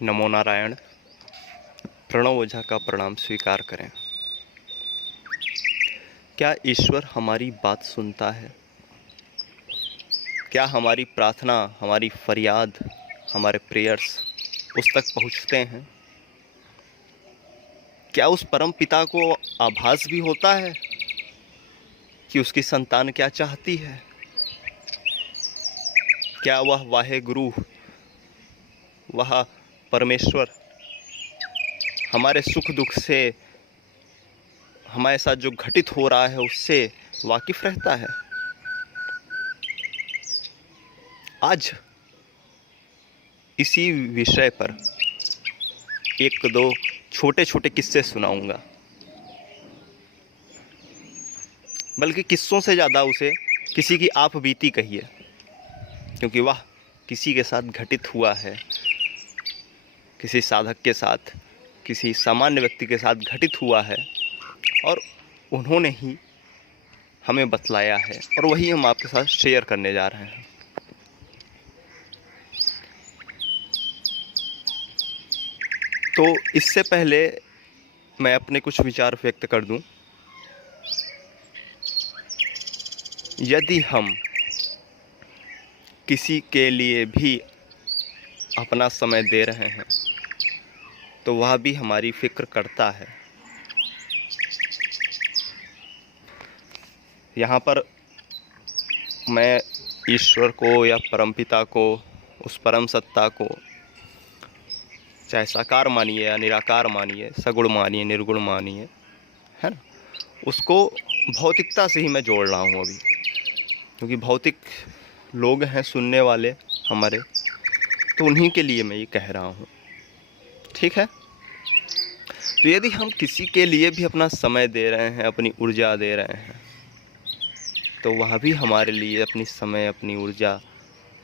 नमो नारायण। प्रणव ओझा का प्रणाम स्वीकार करें। क्या ईश्वर हमारी बात सुनता है? क्या हमारी प्रार्थना, हमारी फरियाद, हमारे प्रेयर्स उस तक पहुंचते हैं? क्या उस परम पिता को आभास भी होता है कि उसकी संतान क्या चाहती है? क्या वह वाहे गुरु, वह परमेश्वर हमारे सुख दुख से, हमारे साथ जो घटित हो रहा है उससे वाकिफ रहता है? आज इसी विषय पर एक दो छोटे छोटे किस्से सुनाऊंगा, बल्कि किस्सों से ज़्यादा उसे किसी की आप बीती कहिए, क्योंकि वह किसी के साथ घटित हुआ है, किसी साधक के साथ, किसी सामान्य व्यक्ति के साथ घटित हुआ है और उन्होंने ही हमें बतलाया है और वही हम आपके साथ शेयर करने जा रहे हैं। तो इससे पहले मैं अपने कुछ विचार व्यक्त कर दूं। यदि हम किसी के लिए भी अपना समय दे रहे हैं तो वह भी हमारी फिक्र करता है। यहाँ पर मैं ईश्वर को या परमपिता को, उस परम सत्ता को, चाहे साकार मानिए या निराकार मानिए, सगुण मानिए निर्गुण मानिए, है ना, उसको भौतिकता से ही मैं जोड़ रहा हूँ अभी, क्योंकि भौतिक लोग हैं सुनने वाले हमारे, तो उन्हीं के लिए मैं ये कह रहा हूँ। ठीक है। तो यदि हम किसी के लिए भी अपना समय दे रहे हैं, अपनी ऊर्जा दे रहे हैं, तो वह भी हमारे लिए अपनी समय, अपनी ऊर्जा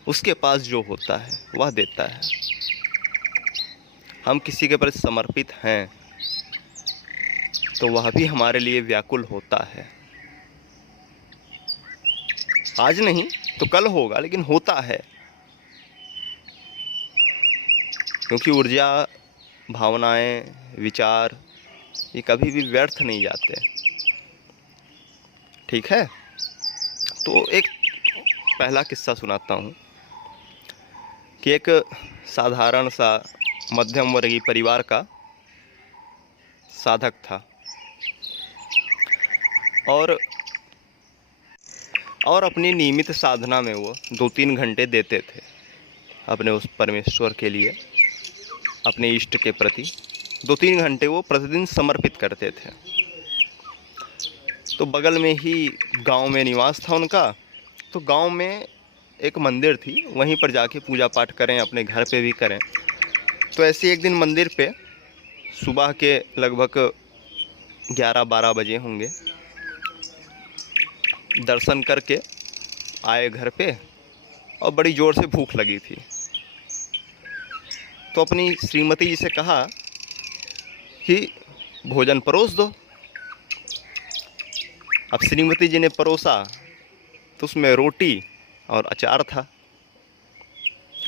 उसके पास जो होता है वह देता है। हम किसी के प्रति समर्पित हैं तो वह भी हमारे लिए व्याकुल होता है। आज नहीं तो कल होगा, लेकिन होता है, क्योंकि ऊर्जा, भावनाएं, विचार ये कभी भी व्यर्थ नहीं जाते। ठीक है। तो एक पहला किस्सा सुनाता हूँ कि एक साधारण सा मध्यम वर्गीय परिवार का साधक था और अपनी नियमित साधना में वो 2-3 घंटे देते थे अपने उस परमेश्वर के लिए, अपने इष्ट के प्रति 2-3 घंटे वो प्रतिदिन समर्पित करते थे। तो बगल में ही गांव में निवास था उनका, तो गांव में एक मंदिर थी, वहीं पर जाके पूजा पाठ करें, अपने घर पे भी करें। तो ऐसे एक दिन मंदिर पे सुबह के लगभग 11-12 बजे होंगे, दर्शन करके आए घर पे और बड़ी ज़ोर से भूख लगी थी। तो अपनी श्रीमती जी से कहा कि भोजन परोस दो। अब श्रीमती जी ने परोसा तो उसमें रोटी और अचार था।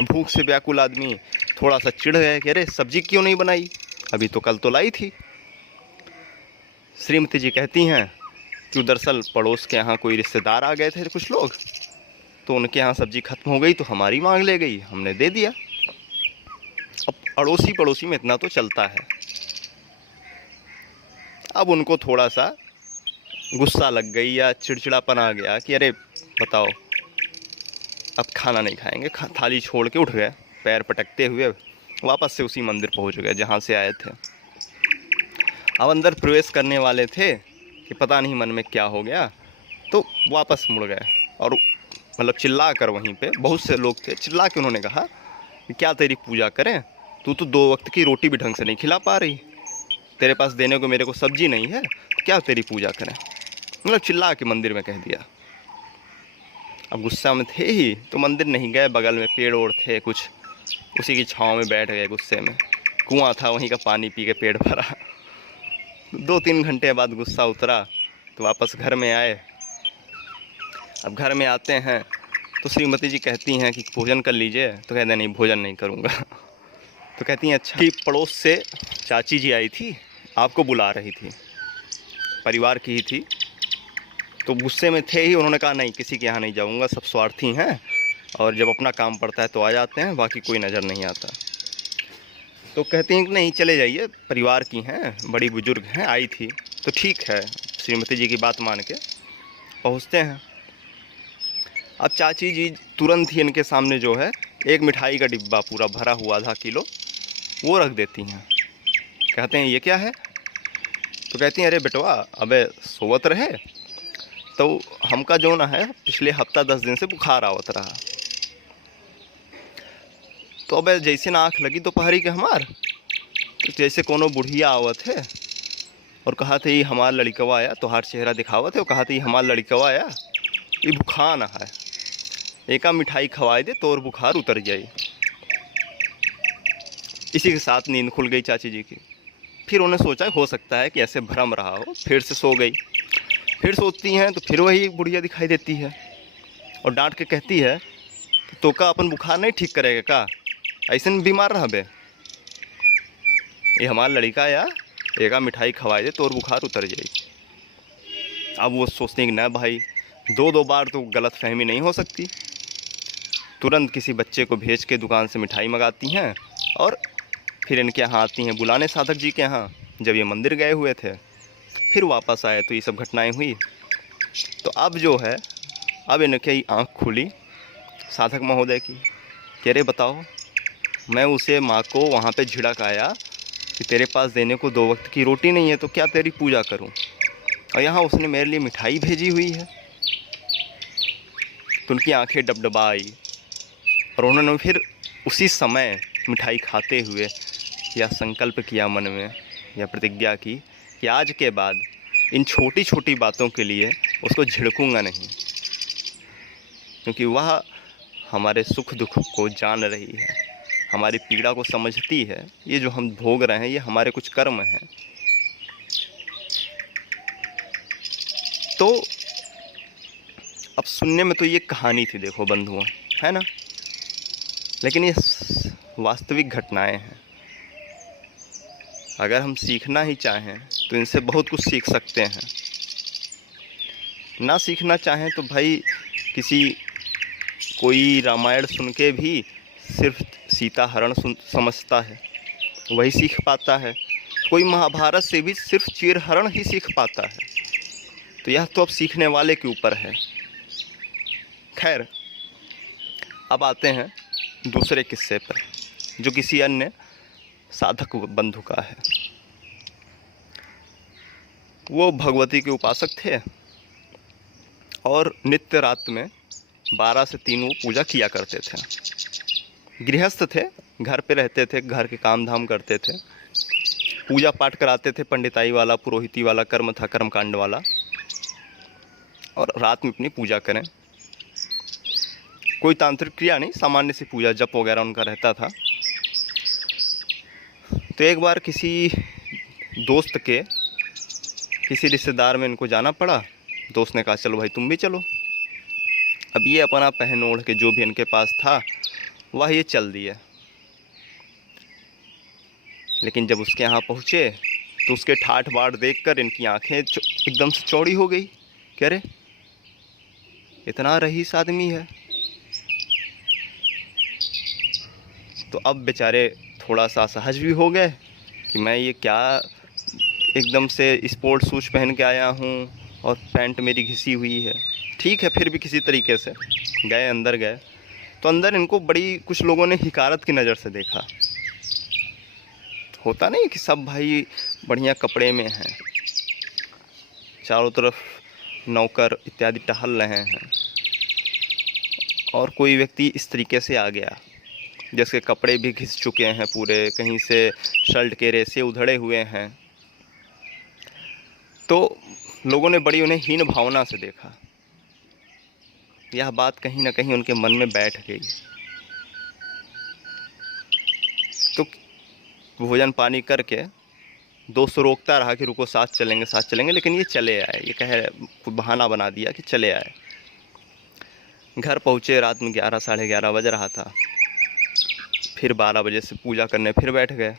भूख से व्याकुल आदमी थोड़ा सा चिढ़ गया कि अरे सब्जी क्यों नहीं बनाई, अभी तो कल तो लाई थी। श्रीमती जी कहती हैं कि दरअसल पड़ोस के यहाँ कोई रिश्तेदार आ गए थे कुछ लोग, तो उनके यहाँ सब्जी खत्म हो गई तो हमारी मांग ले गई, हमने दे दिया। अब अड़ोसी पड़ोसी में इतना तो चलता है। अब उनको थोड़ा सा गुस्सा लग गई या चिड़चिड़ापन आ गया कि अरे बताओ, अब खाना नहीं खाएंगे। थाली छोड़ के उठ गए, पैर पटकते हुए वापस से उसी मंदिर पहुंच गए जहां से आए थे। अब अंदर प्रवेश करने वाले थे कि पता नहीं मन में क्या हो गया, तो वापस मुड़ गए और मतलब चिल्ला कर, वहीं पे बहुत से लोग थे, चिल्ला के उन्होंने कहा कि क्या तेरी पूजा करें, तू तो 2 वक्त की रोटी भी ढंग से नहीं खिला पा रही, तेरे पास देने को मेरे को सब्जी नहीं है, तो क्या तेरी पूजा करें। मतलब चिल्ला के मंदिर में कह दिया। अब गुस्सा में थे ही तो मंदिर नहीं गए, बगल में पेड़ ओड़ थे कुछ, उसी की छांव में बैठ गए गुस्से में। कुआं था, वहीं का पानी पी के पेट भरा। 2-3 घंटे बाद गुस्सा उतरा तो वापस घर में आए। अब घर में आते हैं तो श्रीमती जी कहती हैं कि भोजन कर लीजिए, तो कहते नहीं भोजन नहीं करूँगा। तो तो कहती हैं अच्छा कि पड़ोस से चाची जी आई थी, आपको बुला रही थी, परिवार की ही थी। तो गुस्से में थे ही, उन्होंने कहा नहीं किसी के यहाँ नहीं जाऊँगा, सब स्वार्थी हैं और जब अपना काम पड़ता है तो आ जाते हैं, बाकी कोई नज़र नहीं आता। तो कहती हैं कि नहीं चले जाइए, परिवार की हैं, बड़ी बुजुर्ग हैं, आई थी तो ठीक है, श्रीमती जी की बात मान के पहुँचते हैं। अब चाची जी तुरंत ही इनके सामने जो है एक मिठाई का डिब्बा पूरा भरा हुआ आधा किलो वो रख देती हैं। कहते हैं ये क्या है? तो कहती हैं अरे बेटवा अबे सोवत रहे, तो हमका जो ना है पिछले हफ्ता 10 दिन से बुखार आवत रहा, तो अबे जैसे ना आँख लगी दोपहरी के हमार, तो जैसे कोनो बुढ़िया आवत है और कहा थे हमार लड़िकवा आया, तो हार चेहरा दिखावत है और कहा थे हमार लड़िकवा आया, ये बुखार ना है, एका मिठाई खवाए दे तो और बुखार उतर जाए। इसी के साथ नींद खुल गई चाची जी की। फिर उन्हें सोचा हो सकता है कि ऐसे भ्रम रहा हो, फिर से सो गई। फिर सोचती हैं तो फिर वही बुढ़िया दिखाई देती है और डांट के कहती है तो का अपन बुखार नहीं ठीक करेगा का, ऐसे में बीमार रह बे, ये हमारा लड़का या एका मिठाई खवाए दे तो और बुखार उतर जाएगी। अब वो सोचते हैं कि ना भाई दो बार तो गलत फहमी नहीं हो सकती। तुरंत किसी बच्चे को भेज के दुकान से मिठाई मंगाती हैं और फिर इनके यहाँ आती हैं बुलाने साधक जी के यहाँ, जब ये मंदिर गए हुए थे। फिर वापस आए तो ये सब घटनाएं हुई। तो अब जो है अब इनके आँख खुली साधक महोदय की कि अरे बताओ, मैं उसे माँ को वहाँ पे झिड़क आया कि तेरे पास देने को 2 वक्त की रोटी नहीं है तो क्या तेरी पूजा करूँ, और यहाँ उसने मेरे लिए मिठाई भेजी हुई है। तो उनकी आँखें डबडबाई और उन्होंने फिर उसी समय मिठाई खाते हुए यह संकल्प किया मन में, यह प्रतिज्ञा की कि आज के बाद इन छोटी छोटी बातों के लिए उसको झिड़कूंगा नहीं, क्योंकि वह हमारे सुख दुख को जान रही है, हमारी पीड़ा को समझती है। ये जो हम भोग रहे हैं ये हमारे कुछ कर्म हैं। तो अब सुनने में तो ये कहानी थी देखो बंधुओं, है ना, लेकिन ये वास्तविक घटनाएं हैं। अगर हम सीखना ही चाहें तो इनसे बहुत कुछ सीख सकते हैं। ना सीखना चाहें तो भाई कोई रामायण सुन के भी सिर्फ सीता हरण समझता है, वही सीख पाता है। कोई महाभारत से भी सिर्फ चीर हरण ही सीख पाता है। तो यह तो अब सीखने वाले के ऊपर है। खैर, अब आते हैं दूसरे किस्से पर जो किसी अन्य साधक बंधु का है। वो भगवती के उपासक थे और नित्य रात में 12 से 3 वो पूजा किया करते थे। गृहस्थ थे, घर पे रहते थे, घर के काम धाम करते थे, पूजा पाठ कराते थे, पंडिताई वाला पुरोहिती वाला कर्म था, कर्मकांड वाला, और रात में अपनी पूजा करें। कोई तांत्रिक क्रिया नहीं, सामान्य सी पूजा जप वगैरह उनका रहता था। तो एक बार किसी दोस्त के किसी रिश्तेदार में इनको जाना पड़ा। दोस्त ने कहा चलो भाई तुम भी चलो। अब ये अपना पहन ओढ़ के जो भी इनके पास था वह ये चल दिए। लेकिन जब उसके यहाँ पहुँचे तो उसके ठाठ बाट देखकर इनकी आंखें एकदम से चौड़ी हो गई। कह रहे इतना रईस आदमी है। तो अब बेचारे थोड़ा सा असहज भी हो गए कि मैं ये क्या एकदम से स्पोर्ट्स शूज पहन के आया हूँ और पैंट मेरी घिसी हुई है। ठीक है, फिर भी किसी तरीके से गए, अंदर गए तो अंदर इनको बड़ी कुछ लोगों ने हिकारत की नज़र से देखा। होता नहीं कि सब भाई बढ़िया कपड़े में हैं, चारों तरफ नौकर इत्यादि टहल रहे हैं, और कोई व्यक्ति इस तरीके से आ गया जिसके कपड़े भी घिस चुके हैं पूरे, कहीं से शर्ट के रेसे उधड़े हुए हैं। तो लोगों ने बड़ी उन्हें हीन भावना से देखा। यह बात कहीं ना कहीं उनके मन में बैठ गई। तो भोजन पानी करके दोस्त रोकता रहा कि रुको साथ चलेंगे, लेकिन ये चले आए। ये कह बहाना बना दिया कि चले आए। घर पहुँचे, रात में 11 साढ़े 11 बज रहा था। फिर 12 बजे से पूजा करने फिर बैठ गए।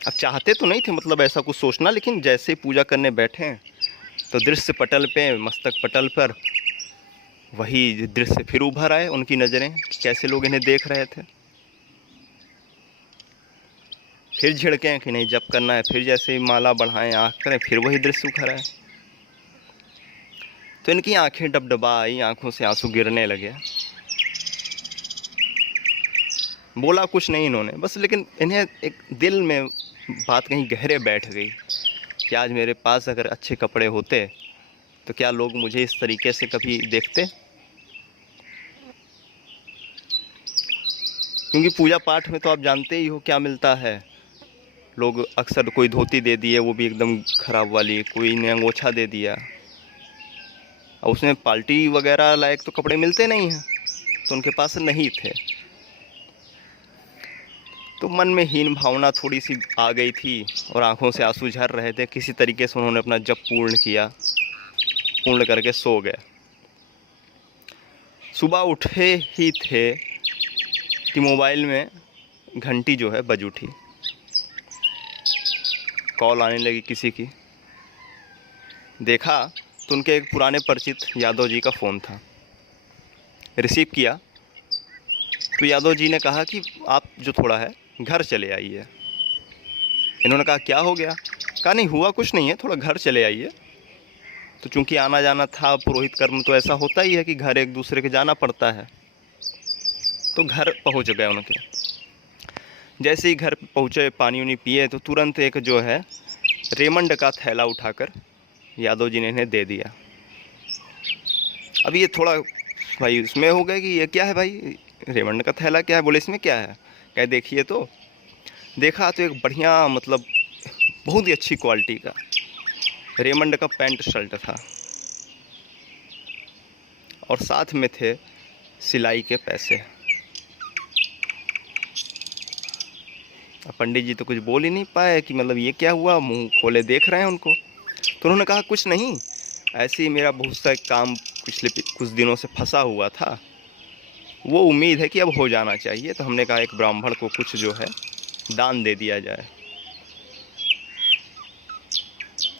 अब चाहते तो नहीं थे मतलब ऐसा कुछ सोचना, लेकिन जैसे ही पूजा करने बैठे तो दृश्य पटल पे, मस्तक पटल पर वही दृश्य फिर उभर आए उनकी नज़रें, कैसे लोग इन्हें देख रहे थे। फिर झिड़कें कि नहीं जप करना है, फिर जैसे ही माला बढ़ाएं, आँख करें, फिर वही दृश्य उभर आए। तो इनकी आंखें डबडबा आई, आंखों से आंसू गिरने लगे। बोला कुछ नहीं इन्होंने बस, लेकिन इन्हें एक दिल में बात कहीं गहरे बैठ गई कि आज मेरे पास अगर अच्छे कपड़े होते तो क्या लोग मुझे इस तरीके से कभी देखते। क्योंकि पूजा पाठ में तो आप जानते ही हो क्या मिलता है। लोग अक्सर कोई धोती दे दिए, वो भी एकदम ख़राब वाली, कोई ने अंगोछा दे दिया, और उसमें पार्टी वगैरह लायक तो कपड़े मिलते नहीं हैं, तो उनके पास नहीं थे। तो मन में हीन भावना थोड़ी सी आ गई थी और आंखों से आंसू झर रहे थे। किसी तरीके से उन्होंने अपना जप पूर्ण किया, पूर्ण करके सो गए। सुबह उठे ही थे कि मोबाइल में घंटी जो है बज उठी, कॉल आने लगी किसी की। देखा तो उनके एक पुराने परिचित यादव जी का फ़ोन था। रिसीव किया तो यादव जी ने कहा कि आप जो थोड़ा है घर चले आइए। इन्होंने कहा क्या हो गया? कहा नहीं हुआ कुछ नहीं है, थोड़ा घर चले आइए। तो चूंकि आना जाना था, पुरोहित कर्म तो ऐसा होता ही है कि घर एक दूसरे के जाना पड़ता है। तो घर पहुंच गए उनके। जैसे ही घर पहुंचे, पानी उनी पिए, तो तुरंत एक जो है रेमंड का थैला उठाकर यादव जी ने इन्हें दे दिया। अब ये थोड़ा भाई उसमें हो गए कि ये क्या है भाई, रेमंड का थैला क्या है? बोले इसमें क्या है? कहे देखिए। तो देखा तो एक बढ़िया मतलब बहुत ही अच्छी क्वालिटी का रेमंड का पैंट शर्ट था, और साथ में थे सिलाई के पैसे। पंडित जी तो कुछ बोल ही नहीं पाए कि मतलब ये क्या हुआ, मुंह खोले देख रहे हैं उनको। तो उन्होंने कहा कुछ नहीं, ऐसे ही मेरा बहुत सा काम पिछले कुछ दिनों से फंसा हुआ था, वो उम्मीद है कि अब हो जाना चाहिए, तो हमने कहा एक ब्राह्मण को कुछ जो है दान दे दिया जाए।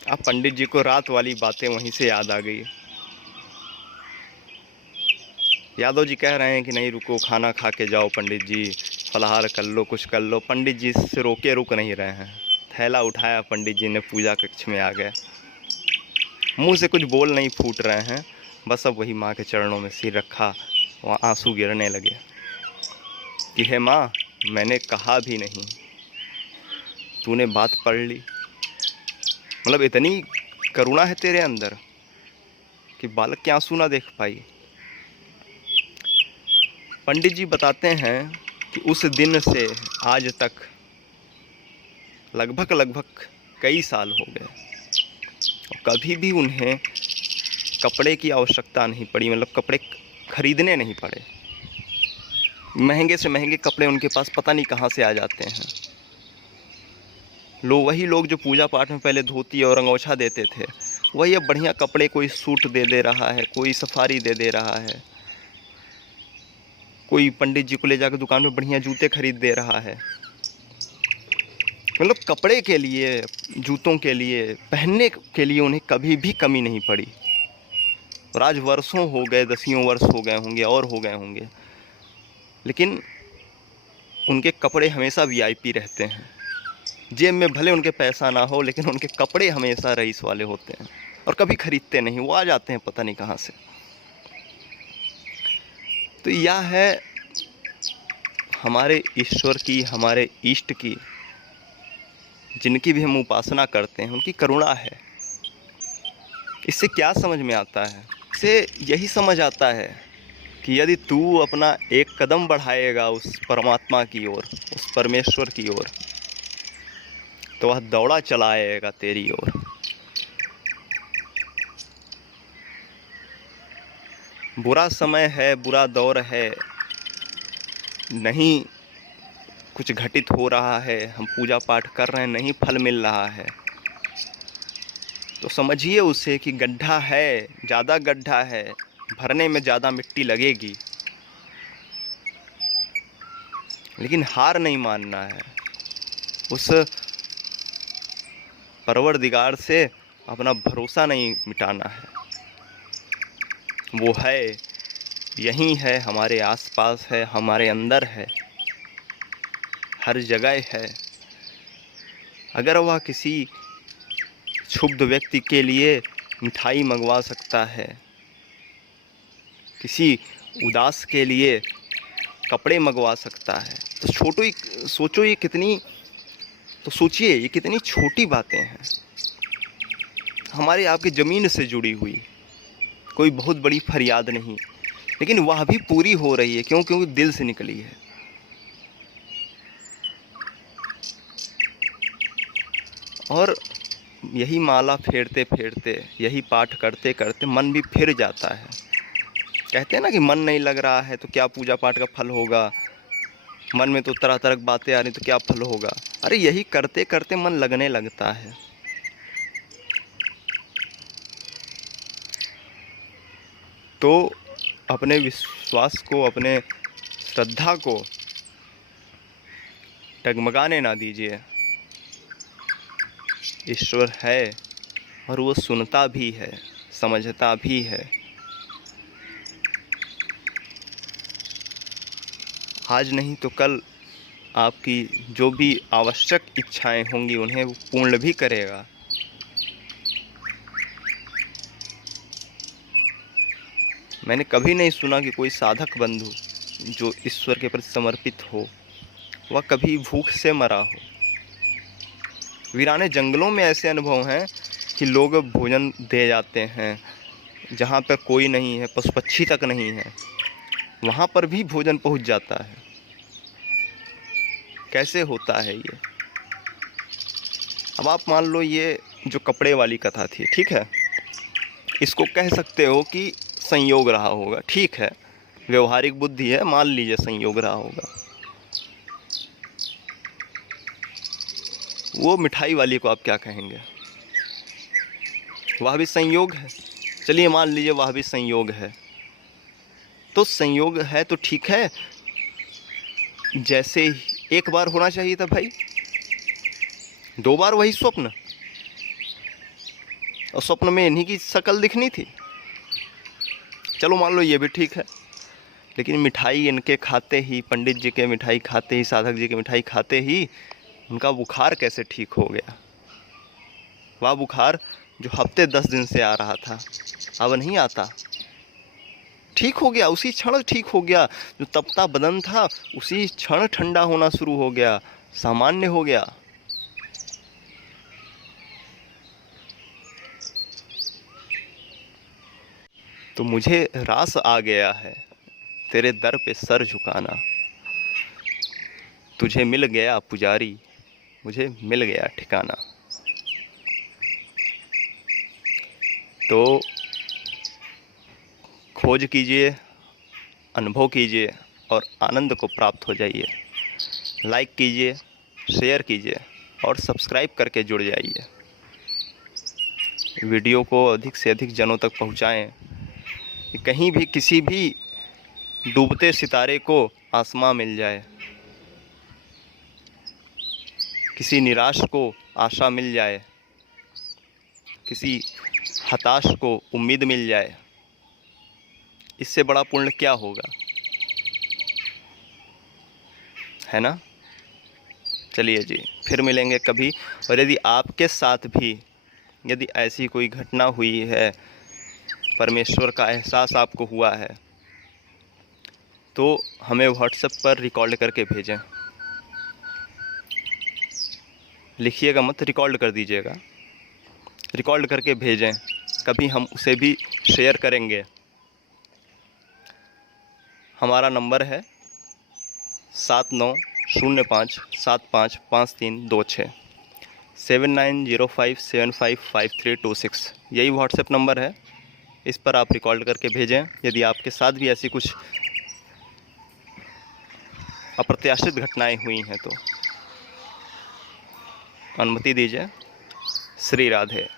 अब पंडित जी को रात वाली बातें वहीं से याद आ गई। यादव जी कह रहे हैं कि नहीं रुको, खाना खा के जाओ पंडित जी, फलाहार कर लो, कुछ कर लो। पंडित जी से रोके रुक नहीं रहे हैं। थैला उठाया, पंडित जी ने पूजा कक्ष में आ गए। मुंह से कुछ बोल नहीं फूट रहे हैं, बस अब वही माँ के चरणों में सिर रखा, वहाँ आंसू गिरने लगे कि हे माँ, मैंने कहा भी नहीं, तूने बात पढ़ ली। मतलब इतनी करुणा है तेरे अंदर कि बालक के आंसू ना देख पाई। पंडित जी बताते हैं कि उस दिन से आज तक लगभग कई साल हो गए, और कभी भी उन्हें कपड़े की आवश्यकता नहीं पड़ी, मतलब कपड़े खरीदने नहीं पड़े। महंगे से महंगे कपड़े उनके पास पता नहीं कहाँ से आ जाते हैं। वही लोग जो पूजा पाठ में पहले धोती और अंगोछा देते थे, वही अब बढ़िया कपड़े, कोई सूट दे रहा है, कोई सफारी दे रहा है, कोई पंडित जी को ले जाकर दुकान में बढ़िया जूते खरीद दे रहा है। मतलब कपड़े के लिए, जूतों के लिए, पहनने के लिए उन्हें कभी भी कमी नहीं पड़ी। और आज वर्षों हो गए, दसियों वर्ष हो गए होंगे और हो गए होंगे, लेकिन उनके कपड़े हमेशा वीआईपी रहते हैं। जेब में भले उनके पैसा ना हो, लेकिन उनके कपड़े हमेशा रईस वाले होते हैं, और कभी खरीदते नहीं, वो आ जाते हैं पता नहीं कहाँ से। तो यह है हमारे ईश्वर की, हमारे इष्ट की, जिनकी भी हम उपासना करते हैं, उनकी करुणा है। इससे क्या समझ में आता है? इससे यही समझ आता है कि यदि तू अपना एक कदम बढ़ाएगा उस परमात्मा की ओर, उस परमेश्वर की ओर, तो वह दौड़ा चला आएगा तेरी ओर। बुरा समय है, बुरा दौर है, नहीं कुछ घटित हो रहा है, हम पूजा पाठ कर रहे हैं, नहीं फल मिल रहा है, तो समझिए उसे कि गड्ढा है, ज़्यादा गड्ढा है, भरने में ज़्यादा मिट्टी लगेगी। लेकिन हार नहीं मानना है। उस परवरदिगार से अपना भरोसा नहीं मिटाना है। वो है, यहीं है, हमारे आसपास है, हमारे अंदर है, हर जगह है। अगर वह किसी क्षुब्ध व्यक्ति के लिए मिठाई मंगवा सकता है, किसी उदास के लिए कपड़े मंगवा सकता है, तो सोचो ये कितनी, तो सोचिए ये कितनी छोटी बातें हैं, हमारे आपकी ज़मीन से जुड़ी हुई, कोई बहुत बड़ी फरियाद नहीं, लेकिन वह भी पूरी हो रही है। क्यों? क्योंकि दिल से निकली है। और यही माला फेरते फेरते, यही पाठ करते करते मन भी फिर जाता है। कहते हैं ना कि मन नहीं लग रहा है तो क्या पूजा पाठ का फल होगा, मन में तो तरह तरह की बातें आ रही तो क्या फल होगा। अरे यही करते करते मन लगने लगता है। तो अपने विश्वास को, अपने श्रद्धा को डगमगाने ना दीजिए। ईश्वर है और वो सुनता भी है, समझता भी है। आज नहीं तो कल आपकी जो भी आवश्यक इच्छाएं होंगी उन्हें वो पूर्ण भी करेगा। मैंने कभी नहीं सुना कि कोई साधक बंधु जो ईश्वर के प्रति समर्पित हो वह कभी भूख से मरा हो। वीराने जंगलों में ऐसे अनुभव हैं कि लोग भोजन दे जाते हैं, जहाँ पर कोई नहीं है, पशु पक्षी तक नहीं है, वहाँ पर भी भोजन पहुँच जाता है। कैसे होता है ये? अब आप मान लो ये जो कपड़े वाली कथा थी, ठीक है, इसको कह सकते हो कि संयोग रहा होगा, ठीक है, व्यवहारिक बुद्धि है, मान लीजिए संयोग रहा होगा। वो मिठाई वाली को आप क्या कहेंगे? वह भी संयोग है। चलिए मान लीजिए वह भी संयोग है, तो संयोग है तो ठीक है, जैसे एक बार होना चाहिए था भाई, 2 बार वही स्वप्न, और स्वप्न में इन्हीं की शक्ल दिखनी थी। चलो मान लो ये भी ठीक है, लेकिन मिठाई इनके खाते ही, पंडित जी के मिठाई खाते ही, साधक जी के मिठाई खाते ही उनका बुखार कैसे ठीक हो गया? वह बुखार जो हफ्ते 10 दिन से आ रहा था अब नहीं आता, ठीक हो गया, उसी क्षण ठीक हो गया। जो तपता बदन था उसी क्षण ठंडा होना शुरू हो गया, सामान्य हो गया। तो मुझे रास आ गया है तेरे दर पे सर झुकाना, तुझे मिल गया पुजारी, मुझे मिल गया ठिकाना। तो खोज कीजिए, अनुभव कीजिए और आनंद को प्राप्त हो जाइए। लाइक कीजिए, शेयर कीजिए और सब्सक्राइब करके जुड़ जाइए। वीडियो को अधिक से अधिक जनों तक पहुंचाएं कि कहीं भी किसी भी डूबते सितारे को आसमां मिल जाए, किसी निराश को आशा मिल जाए, किसी हताश को उम्मीद मिल जाए। इससे बड़ा पुण्य क्या होगा, है ना? चलिए जी, फिर मिलेंगे कभी। और यदि आपके साथ भी यदि ऐसी कोई घटना हुई है, परमेश्वर का एहसास आपको हुआ है, तो हमें व्हाट्सएप पर रिकॉर्ड करके भेजें। लिखिएगा मत, रिकॉर्ड कर दीजिएगा, रिकॉर्ड करके भेजें, कभी हम उसे भी शेयर करेंगे। हमारा नंबर है 7905755326 7905755326। यही व्हाट्सएप नंबर है, इस पर आप रिकॉर्ड करके भेजें। यदि आपके साथ भी ऐसी कुछ अप्रत्याशित घटनाएं हुई हैं तो अनुमति दीजिए। श्री राधे।